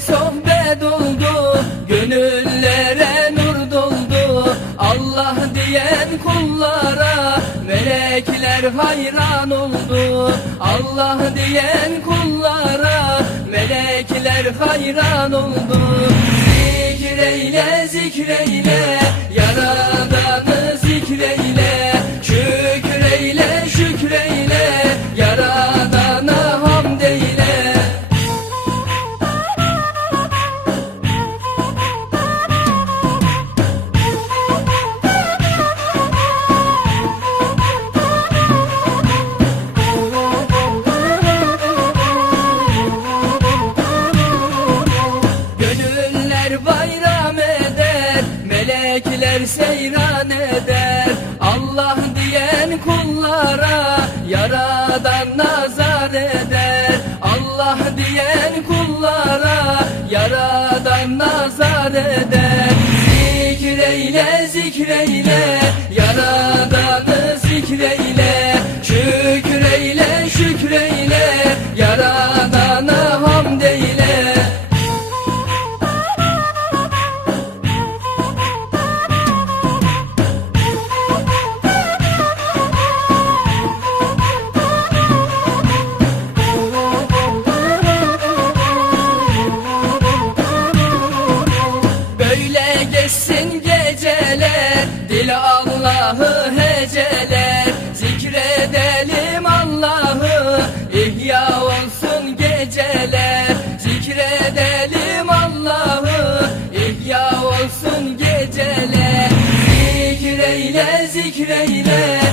sohbet oldu Gönüllere nur doldu. Allah diyen kullara Melekler hayran oldu. Allah diyen kullara Melekler hayran oldu. Zikreyle zikreyle melekler seyran eder. Allah diyen kullara yaradan nazar eder. Allah diyen kullara yaradan nazar eder. Zikreyle zikreyle Allah'ı heceler Zikredelim Allah'ı. İhya olsun geceler Zikredelim Allah'ı. İhya olsun geceler Zikreyle zikreyle.